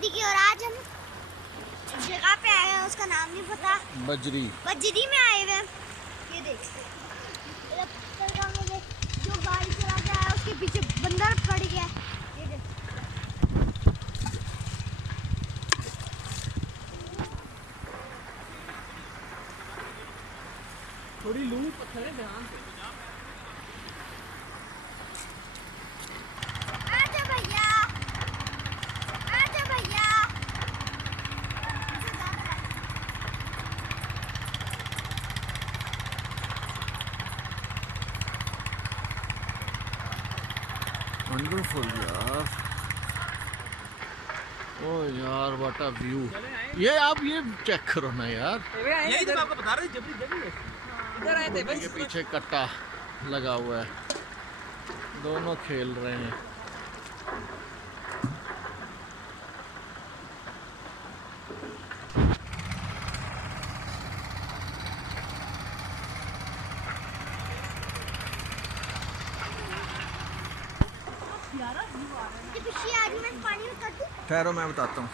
नदी की। और आज हम जगह पे आए हैं, उसका नाम नहीं पता। बजरी में आए हुए हैं। ये देखते जो गाड़ी चला के आया उसके पीछे बंदर पड़ गया। ये देखो। थोड़ी लू पत्थर है, ध्यान से। आजा भैया, आजा भैया। वंडरफुल यार। ओ यार व्हाट अ व्यू। ये आप ये चेक करो ना यार। यही तो मैं आपको बता रहा था, जबरी जबरी है। इधर आए थे के पीछे कट्टा लगा हुआ है, दोनों खेल रहे हैं। पीछे आ रही, मैं पानी में कर दूं? ठहरो मैं बताता हूँ।